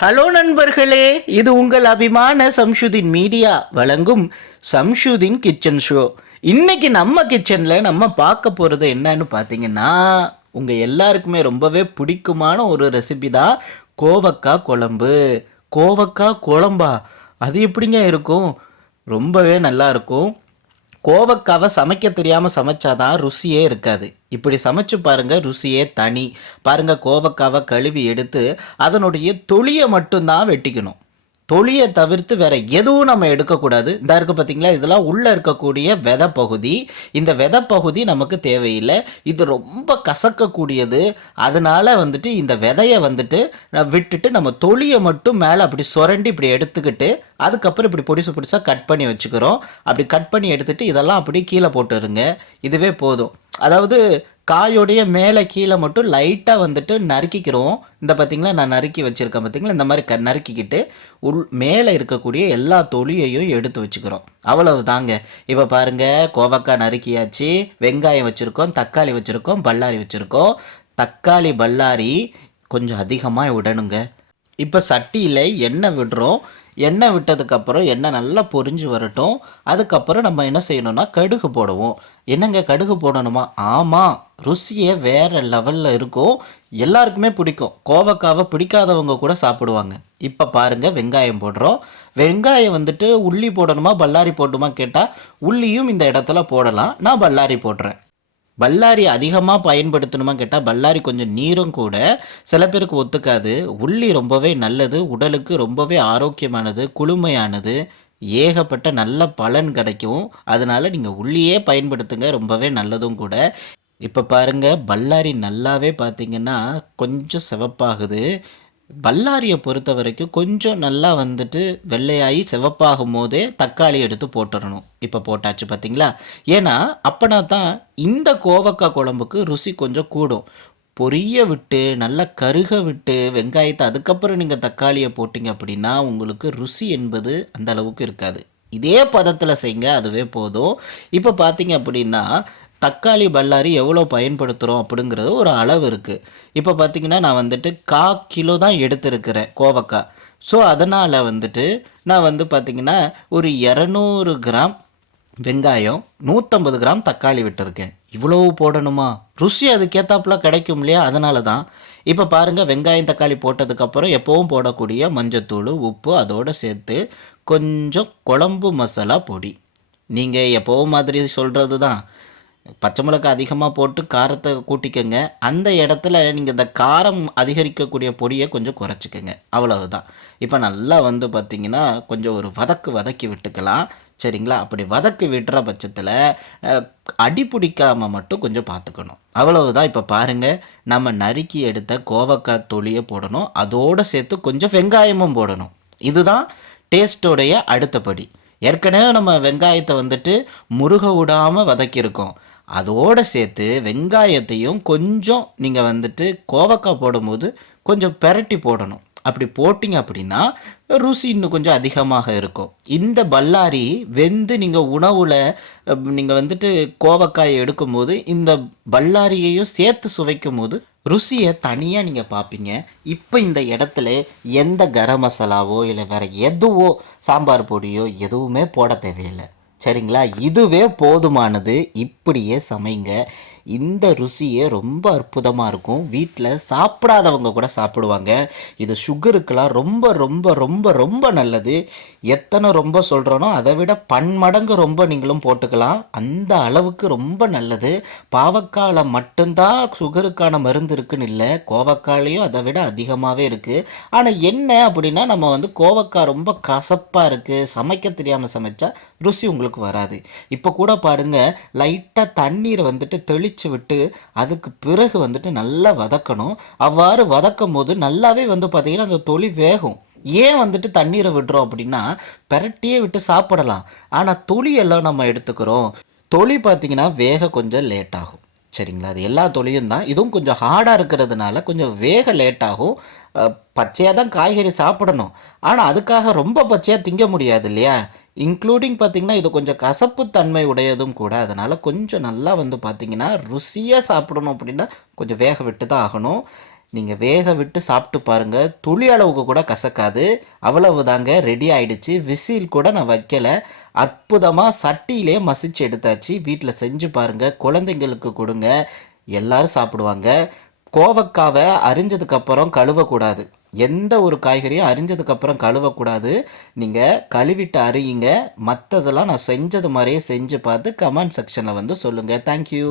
Hello நண்பர்களே இது உங்கள் அபிமான சம்ஷுதின் மீடியா வழங்கும் சம்ஷுதின் கிச்சன் ஷோ. இன்றைக்கி நம்ம கிச்சனில் நம்ம பார்க்க போகிறது என்னன்னு பார்த்தீங்கன்னா உங்கள் எல்லாருக்குமே ரொம்பவே பிடிக்குமான ஒரு ரெசிபி தான் கோவக்காய் குழம்பு. கோவக்காய் குழம்பா? அது எப்படிங்க இருக்கும்? ரொம்பவே நல்லா இருக்கும். கோவக்காவை சமைக்க தெரியாமல் சமைச்சாதான் ருசியே இருக்காது. இப்படி சமைச்சு பாருங்க ருசியே தனி. பாருங்க கோவக்காவை கழுவி எடுத்து அதனுடைய தொலியை மட்டும்தான் வெட்டிக்கணும். தொலியை தவிர்த்து வேற எதுவும் நம்ம எடுக்கக்கூடாது. இந்த இருக்கு பார்த்தீங்களா இதெல்லாம் உள்ளே இருக்கக்கூடிய விதை பகுதி இந்த விதை பகுதி நமக்கு தேவையில்லை. இது ரொம்ப கசக்கக்கூடியது. அதனால வந்துட்டு இந்த விதையை வந்துட்டு விட்டுட்டு நம்ம தொழியை மட்டும் மேலே அப்படி சுரண்டி இப்படி எடுத்துக்கிட்டு அதுக்கப்புறம் இப்படி பொடிசு பொடிசாக கட் பண்ணி வச்சுக்கிறோம். அப்படி கட் பண்ணி எடுத்துகிட்டு இதெல்லாம் அப்படியே கீழே போட்டுருங்க. இதுவே போதும். அதாவது காயோடைய மேலே கீழே மட்டும் லைட்டாக வந்துட்டு நறுக்கிக்கிறோம். இந்த பார்த்திங்களா நான் நறுக்கி வச்சுருக்கேன் பார்த்தீங்களா இந்த மாதிரி க நறுக்கிக்கிட்டு உள் மேலே இருக்கக்கூடிய எல்லா தொலியையும் எடுத்து வச்சுக்கிறோம். அவ்வளவு தாங்க இப்போ பாருங்கள் கோவக்காய் நறுக்கியாச்சு. வெங்காயம் வச்சுருக்கோம் தக்காளி வச்சுருக்கோம் பல்லாரி வச்சுருக்கோம். தக்காளி பல்லாரி கொஞ்சம் அதிகமாக விடணுங்க. இப்போ சட்டியில் எண்ணெய் விடுறோம். எண்ணெய் விட்டதுக்கப்புறம் எண்ணெய் நல்லா பொரிஞ்சு வரட்டும். அதுக்கப்புறம் நம்ம என்ன செய்யணும்னா கடுகு போடுவோம். என்னங்க கடுகு போடணுமா? ஆமாம் ருசியே வேறு லெவலில் இருக்கும். எல்லாருக்குமே பிடிக்கும். கோவக்காவை பிடிக்காதவங்க கூட சாப்பிடுவாங்க. இப்போ பாருங்கள் வெங்காயம் போடுறோம். வெங்காயம் வந்துட்டு உள்ளி போடணுமா பல்லாரி போட்டுமா கேட்டால் உள்ளியும் இந்த இடத்துல போடலாம். நான் பல்லாரி போடுறேன். பல்லாரி அதிகமாக பயன்படுத்தணுமா கேட்டால் பல்லாரி கொஞ்சம் நீரும் கூட சில பேருக்கு ஒத்துக்காது. உள்ளி ரொம்பவே நல்லது உடலுக்கு ரொம்பவே ஆரோக்கியமானது குளுமையானது ஏகப்பட்ட நல்ல பலன் கிடைக்கும். அதனால் நீங்கள் உள்ளியே பயன்படுத்துங்க ரொம்பவே நல்லதும் கூட. இப்போ பாருங்கள் பல்லாரி நல்லாவே பார்த்திங்கன்னா கொஞ்சம் சிவப்பாகுது. பல்லாரியை பொறுத்த வரைக்கும் கொஞ்சம் நல்லா வந்துட்டு வெள்ளையாகி சிவப்பாகும் போதே தக்காளி எடுத்து போட்டுடணும் இப்போ போட்டாச்சு பார்த்தீங்களா ஏன்னா அப்போனா தான் இந்த கோவக்காய் குழம்புக்கு ருசி கொஞ்சம் கூடும். பொரிய விட்டு நல்லா கருக விட்டு வெங்காயத்தை அதுக்கப்புறம் நீங்கள் தக்காளியை போட்டிங்க அப்படின்னா உங்களுக்கு ருசி என்பது அந்த அளவுக்கு இருக்காது. இதே பதத்தில் செய்யுங்க அதுவே போதும். இப்போ பார்த்தீங்க அப்படின்னா தக்காளி பல்லாரி எவ்வளோ பயன்படுத்துகிறோம் அப்படிங்கிறது ஒரு அளவு இருக்குது இப்போ பார்த்தீங்கன்னா நான் வந்துட்டு கா கிலோ தான் எடுத்திருக்கிறேன் கோவக்காய். ஸோ அதனால் வந்துட்டு நான் வந்து பார்த்திங்கன்னா ஒரு இரநூறு கிராம் வெங்காயம் நூற்றம்பது கிராம் தக்காளி விட்டுருக்கேன். இவ்வளோ போடணுமா? ருசி அதுக்கேற்றாப்புல கிடைக்கும் இல்லையா? அதனால தான். இப்போ பாருங்கள் வெங்காயம் தக்காளி போட்டதுக்கப்புறம் எப்போவும் போடக்கூடிய மஞ்சத்தூள் உப்பு அதோடு சேர்த்து கொஞ்சம் குழம்பு மசாலா பொடி. நீங்கள் எப்போவும் மாதிரி சொல்கிறது தான். பச்சை மிளகாய் அதிகமாக போட்டு காரத்தை கூட்டிக்கங்க. அந்த இடத்துல நீங்கள் இந்த காரம் அதிகரிக்கக்கூடிய பொடியை கொஞ்சம் குறைச்சிக்கோங்க. அவ்வளவுதான். இப்போ நல்லா வந்து பார்த்திங்கன்னா கொஞ்சம் ஒரு வதக்கு வதக்கி விட்டுக்கலாம். சரிங்களா? அப்படி வதக்கி விடுற பட்சத்தில் அடி பிடிக்காமல் மட்டும் கொஞ்சம் பார்த்துக்கணும் அவ்வளவுதான். இப்போ பாருங்கள் நம்ம நறுக்கி எடுத்த கோவக்காய் தொளியை போடணும். அதோடு சேர்த்து கொஞ்சம் வெங்காயமும் போடணும். இதுதான் டேஸ்ட்டோடைய அடுத்த படி. ஏற்கனவே நம்ம வெங்காயத்தை வந்துட்டு முருக விடாமல் வதக்கியிருக்கோம். அதோடு சேர்த்து வெங்காயத்தையும் கொஞ்சம் நீங்கள் வந்துட்டு கோவக்காய் போடும்போது கொஞ்சம் பெரட்டி போடணும். அப்படி போட்டிங்க அப்படின்னா ருசி இன்னும் கொஞ்சம் அதிகமாக இருக்கும். இந்த பல்லாரி வெந்து நீங்கள் உணவில் நீங்கள் வந்துட்டு கோவக்காயை எடுக்கும்போது இந்த பல்லாரியையும் சேர்த்து சுவைக்கும் போது ருசியை தனியாக நீங்கள் பார்ப்பீங்க. இப்போ இந்த இடத்துல எந்த கரம் மசாலாவோ இல்லை வேறு எதுவோ சாம்பார் பொடியோ எதுவுமே போட தேவையில்லை. சரிங்களா? இதுவே போதுமானது. இப்படியே சமைங்க. இந்த ருசியே ரொம்ப அற்புதமாக இருக்கும். வீட்டில் சாப்பிடாதவங்க கூட சாப்பிடுவாங்க. இது சுகருக்கெல்லாம் ரொம்ப ரொம்ப ரொம்ப ரொம்ப நல்லது. எத்தனை ரொம்ப சொல்கிறனோ அதை விட பன்மடங்கு ரொம்ப நீங்களும் போட்டுக்கலாம். அந்த அளவுக்கு ரொம்ப நல்லது. பாவக்காயில் மட்டும்தான் சுகருக்கான மருந்து இருக்குன்னு இல்லை. கோவக்காயிலையும் அதை விட அதிகமாகவே இருக்குது ஆனால் என்ன அப்படின்னா நம்ம வந்து கோவக்காய் ரொம்ப கசப்பாக இருக்குது சமைக்க தெரியாமல் சமைச்சா ருசி உங்களுக்கு வராது. இப்போ கூட பாருங்க லைட்டாக தண்ணீரை வந்துட்டு தெளித்து விட்டு அதுக்கு பிறகு வந்துட்டு நல்லா வதக்கணும். அவ்வாறு வதக்கும் போது நல்லாவே வந்து பார்த்திங்கன்னா அந்த தொளி வேகும். ஏன் வந்துட்டு தண்ணீரை விடுறோம் அப்படின்னா பெரட்டியே விட்டு சாப்பிடலாம். ஆனால் தொளி எல்லாம் நம்ம எடுத்துக்கிறோம். தொளி பார்த்திங்கன்னா வேக கொஞ்சம் லேட் ஆகும். சரிங்களா? அது எல்லா தொழிலும் தான். இதுவும் கொஞ்சம் ஹார்டாக இருக்கிறதுனால கொஞ்சம் வேக லேட் ஆகும். பச்சையாக தான் காய்கறி சாப்பிடணும். ஆனால் அதுக்காக ரொம்ப பச்சையாக திங்க முடியாது இல்லையா? இன்க்ளூடிங் பார்த்திங்கன்னா இது கொஞ்சம் கசப்பு தன்மை உடையதும் கூட. அதனால் கொஞ்சம் நல்லா வந்து பார்த்திங்கன்னா ருசியாக சாப்பிடணும் அப்படின்னா கொஞ்சம் வேக விட்டு தான் ஆகணும். நீங்கள் வேக விட்டு சாப்பிட்டு பாருங்கள் துளி அளவுக்கு கூட கசக்காது. அவ்வளவு தாங்க ரெடி ஆகிடுச்சு விசில் கூட நான் வைக்கலை. அற்புதமாக சட்டியிலே மசிச்சு எடுத்தாச்சு. வீட்டில் செஞ்சு பாருங்கள் குழந்தைங்களுக்கு கொடுங்க. எல்லோரும் சாப்பிடுவாங்க. கோவக்காவை அரிஞ்சதுக்கப்புறம் கழுவக்கூடாது. எந்த ஒரு காய்கறியும் அரிஞ்சதுக்கப்புறம் கழுவக்கூடாது. நீங்கள் கழுவிட்டு அறியுங்க மற்றதெல்லாம் நான் செஞ்சது மாதிரியே செஞ்சு பார்த்து கமெண்ட் செக்ஷனில் வந்து சொல்லுங்கள் தேங்க்யூ